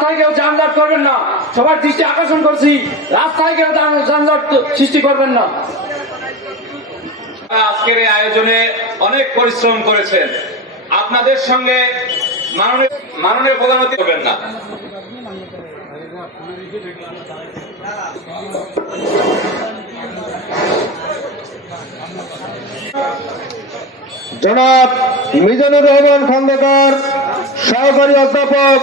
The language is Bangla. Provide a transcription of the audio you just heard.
রাস্তায় কেউ যানজট করবেন না। সবার দৃষ্টি আকর্ষণ করছি, রাস্তায় কেউ যানজট সৃষ্টি করবেন না। আজকের এই আয়োজনে অনেক পরিশ্রম করেছেন। আপনাদের সঙ্গে মাননীয় প্রধানমন্ত্রী করবেন না। জনাব মিজানুর রহমান খন্দকার, সহকারী অধ্যাপক।